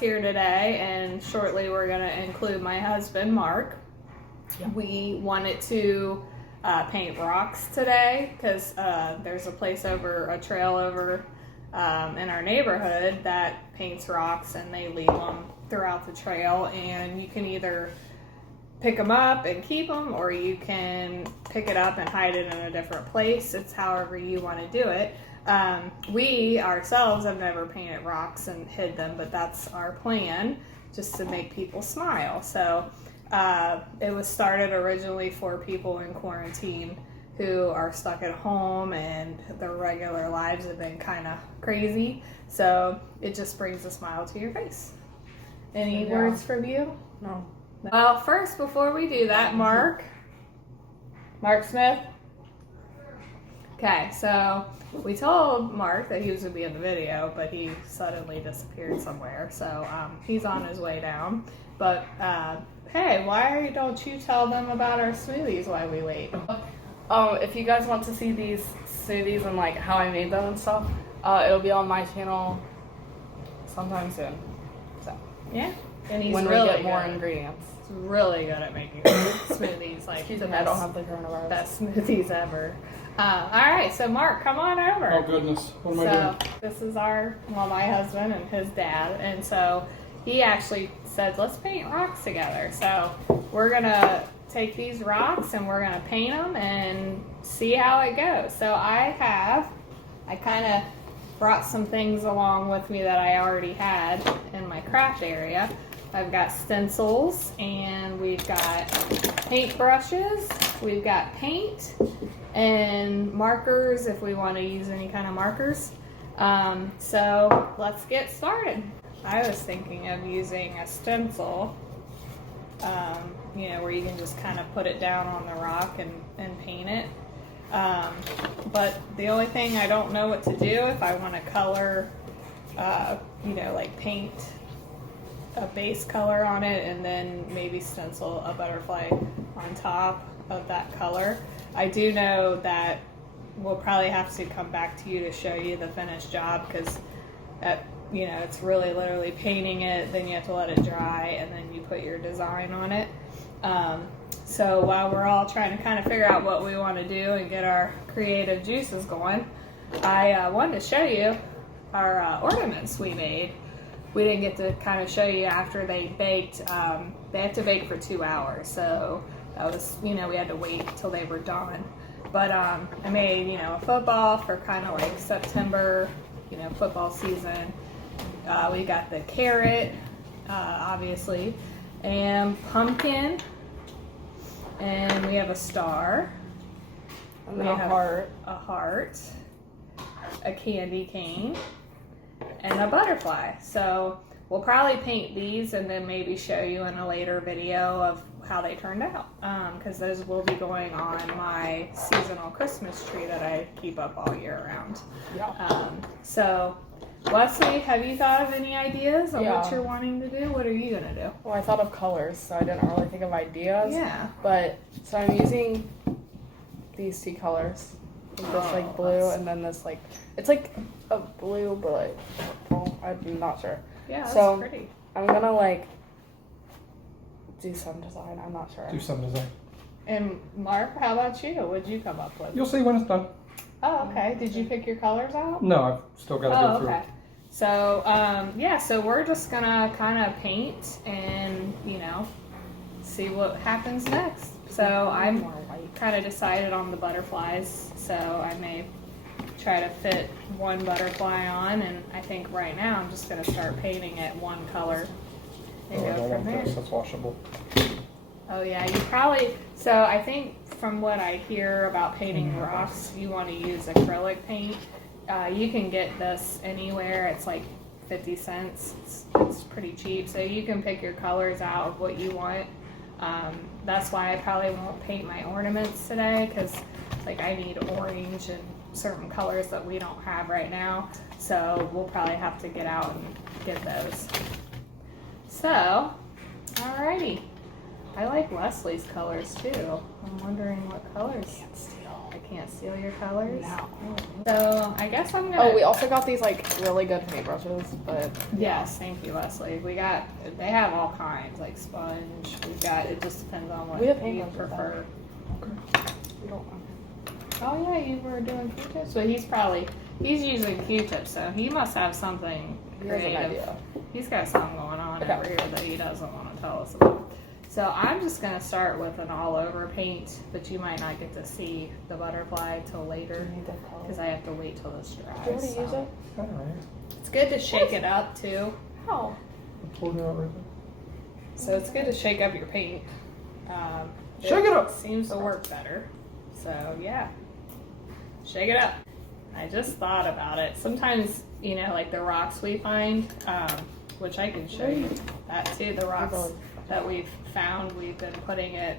Here today, and shortly we're going to include my husband Mark. Yeah. We wanted to paint rocks today because there's a trail over in our neighborhood that paints rocks, and they leave them throughout the trail, and you can either pick them up and keep them, or you can pick it up and hide it in a different place. It's however you want to do it. We ourselves have never painted rocks and hid them, but that's our plan, just to make people smile. So it was started originally for people in quarantine who are stuck at home and their regular lives have been kind of crazy. So it just brings a smile to your face. Any words from you? No. Well, first, before we do that, Mark Smith. Okay, so we told Mark that he was going to be in the video, but he suddenly disappeared somewhere. So he's on his way down. But hey, why don't you tell them about our smoothies while we wait? If you guys want to see these smoothies and like how I made them and stuff, it'll be on my channel sometime soon. So yeah, and he's when really we get good. More ingredients. He's really good at making smoothies. Like Excuse me, I don't have the coronavirus. Best smoothies ever. All right, so Mark, come on over. Oh goodness, what am I doing? This is my husband and his dad, and so he actually said, let's paint rocks together. So we're gonna take these rocks and we're gonna paint them and see how it goes. So I kind of brought some things along with me that I already had in my craft area. I've got stencils, and we've got paint brushes, we've got paint, and markers if we want to use any kind of markers. So let's get started. I was thinking of using a stencil, where you can just kind of put it down on the rock and paint it. But the only thing I don't know what to do if I want to color, like paint a base color on it and then maybe stencil a butterfly on top of that color. I do know that we'll probably have to come back to you to show you the finished job, because it's really literally painting it, then you have to let it dry, and then you put your design on it. So while we're all trying to kind of figure out what we want to do and get our creative juices going, I wanted to show you our ornaments we made. We didn't get to kind of show you after they baked. They have to bake for 2 hours, so that was, we had to wait till they were done. But I made, a football for kind of like September, football season. We got the carrot, obviously, and pumpkin, and we have a star. And we have a heart, a candy cane, and a butterfly. So we'll probably paint these and then maybe show you in a later video of how they turned out, because those will be going on my seasonal Christmas tree that I keep up all year round. Yeah. So Wesley, have you thought of any ideas on what you're wanting to do? What are you gonna do? Well, I thought of colors, so I didn't really think of ideas. Yeah. But so I'm using these two colors. This like blue and then this like, it's like a blue but like purple. I'm not sure. Yeah, that's so pretty. I'm gonna like do some design. I'm not sure. Do some design. And Mark, how about you? What'd you come up with? You'll see when it's done. Oh, okay. Did you pick your colors out? No, I've still got to go through. Okay. So, so we're just gonna kind of paint and, see what happens next. So I'm kind of decided on the butterflies, so I may try to fit one butterfly on, and I think right now I'm just gonna start painting it one color and I go don't from want there. this. That's washable. Oh yeah, you probably, so I think from what I hear about painting rocks, you want to use acrylic paint. You can get this anywhere. It's like 50 cents. It's pretty cheap. So you can pick your colors out of what you want. That's why I probably won't paint my ornaments today, because like I need orange and certain colors that we don't have right now. So we'll probably have to get out and get those. So, alrighty. I like Leslie's colors too. I'm wondering what colors. I can't steal your colors. No. So I guess I'm gonna. Oh, we also got these like really good paintbrushes, but Yes, thank you, Leslie. They have all kinds, like sponge. We've got, it just depends on what We have you paintbrushes, prefer. we don't. Oh yeah, you were doing Q-tips, but he's using Q-tips, so he must have something He has an creative. idea. He's got something going on Okay. over here that he doesn't want to tell us about. So I'm just gonna start with an all-over paint, but you might not get to see the butterfly till later because I have to wait till this dries. Do you want to use it? Alright. It's good to shake it up too. How? I pulled it out right there. So it's good to shake up your paint. Shake it up. Seems to work better. So yeah, shake it up. I just thought about it. Sometimes, you know, like the rocks we find, which I can show you that too. The rocks that we've found, we've been putting it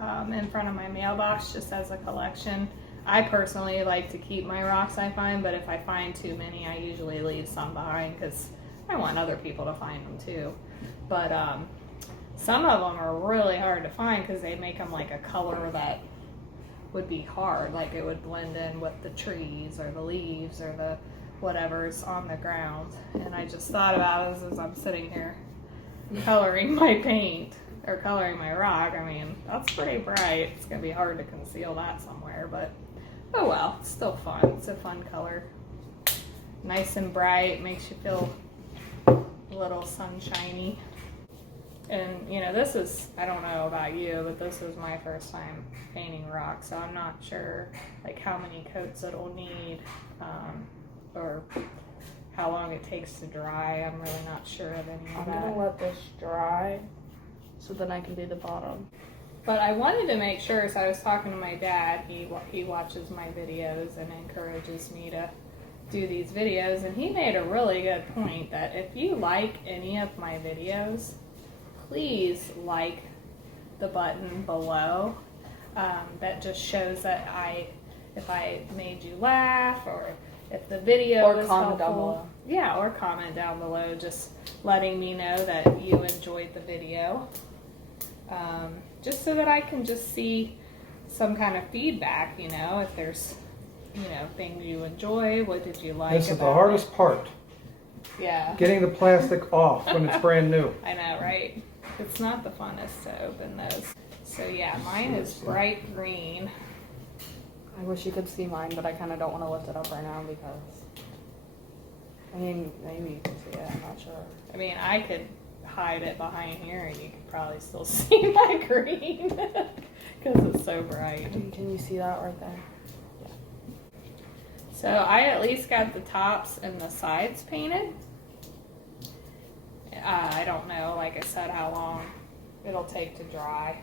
in front of my mailbox just as a collection. I personally like to keep my rocks I find, but if I find too many, I usually leave some behind because I want other people to find them too. But some of them are really hard to find because they make them like a color that would be hard, like it would blend in with the trees or the leaves or the whatever's on the ground. And I just thought about it as I'm sitting here coloring my paint or coloring my rock. I mean, that's pretty bright. It's gonna be hard to conceal that somewhere, but oh well, it's still fun. It's a fun color. Nice and bright, makes you feel a little sunshiny. And you know, this is, I don't know about you, but this is my first time painting rock, so I'm not sure like how many coats it'll need, or how long it takes to dry. I'm really not sure of any I'm of that. gonna let this dry, so then I can do the bottom. But I wanted to make sure, so I was talking to my dad, he watches my videos and encourages me to do these videos, and he made a really good point that if you like any of my videos, please like the button below. That just shows that if I made you laugh, or if the video Or was comment down helpful. below. Yeah, or comment down below, just letting me know that you enjoyed the video. Just so that I can just see some kind of feedback, you know, if there's, you know, things you enjoy, what did you like This is the about hardest it? part. Yeah. Getting the plastic off when it's brand new. I know, right? It's not the funnest to open those. So yeah, mine is bright green. I wish you could see mine, but I kind of don't want to lift it up right now because, I mean, maybe you can see it, I'm not sure. I mean, I could hide it behind here and you could probably still see my green because it's so bright. Can you see that right there? So I at least got the tops and the sides painted. I don't know, like I said, how long it'll take to dry,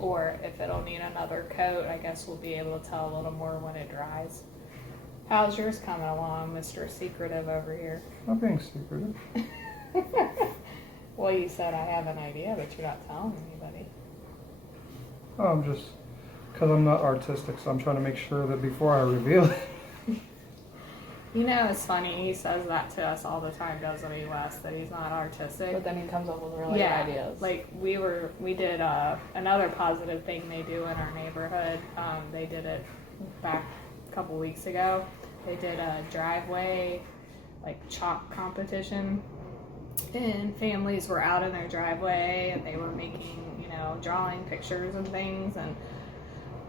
or if it'll need another coat. I guess we'll be able to tell a little more when it dries. How's yours coming along, Mr. Secretive over here? Not being secretive. Well, you said I have an idea, but you're not telling anybody. Oh, I'm just, because I'm not artistic, so I'm trying to make sure that before I reveal it. You know, it's funny, he says that to us all the time, doesn't he, Wes, that he's not artistic. But then he comes up with really good ideas. Like we did another positive thing they do in our neighborhood. They did it back a couple weeks ago. They did a driveway like chalk competition, and families were out in their driveway and they were making, you know, drawing pictures and things. And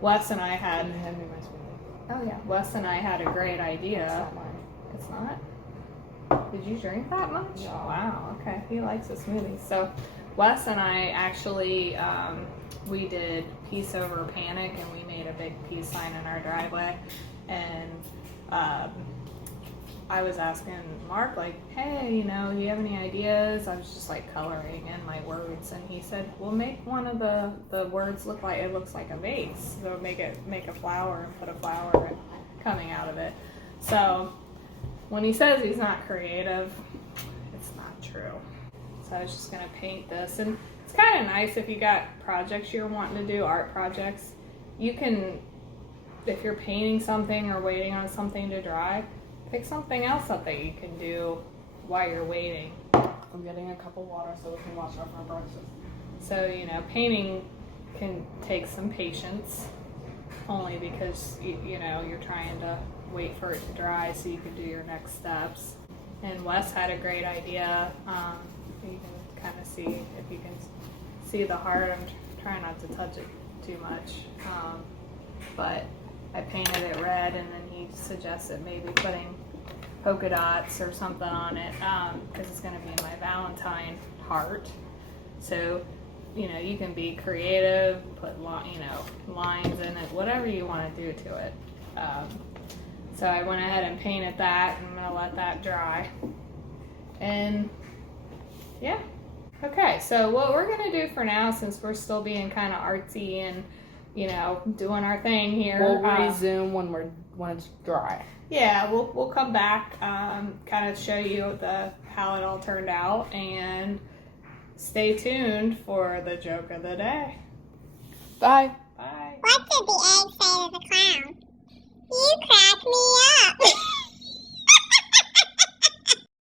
Wes and I had, Can you hand me my smoothie? oh yeah, Wes and I had a great idea. It's not mine. It's not? Did you drink that much? No. Wow, okay. He likes a smoothie. So Wes and I actually, we did Peace Over Panic, and we made a big peace sign in our driveway. And I was asking Mark, like, hey, you know, do you have any ideas? I was just like coloring in my words, and he said, well, make one of the words look like, it looks like a vase. So make a flower and put a flower coming out of it. So when he says he's not creative, it's not true. So I was just gonna paint this, and it's kind of nice if you got projects you're wanting to do, art projects. You can if you're painting something or waiting on something to dry, pick something else up that you can do while you're waiting. I'm getting a cup of water so we can wash off our brushes. So, you know, painting can take some patience, only because, you know, you're trying to wait for it to dry so you can do your next steps. And Wes had a great idea. You can kind of see, if you can see the heart. I'm trying not to touch it too much. But I painted it red, and then he suggested maybe putting polka dots or something on it, because it's going to be my Valentine heart. So, you know, you can be creative, put you know, lines in it, whatever you want to do to it. So I went ahead and painted that. I'm going to let that dry. And yeah. Okay, so what we're going to do for now, since we're still being kind of artsy and, you know, doing our thing here. We'll resume when it's dry. Yeah, we'll come back, kind of show you how it all turned out, and stay tuned for the joke of the day. Bye. Bye. What did the egg say to the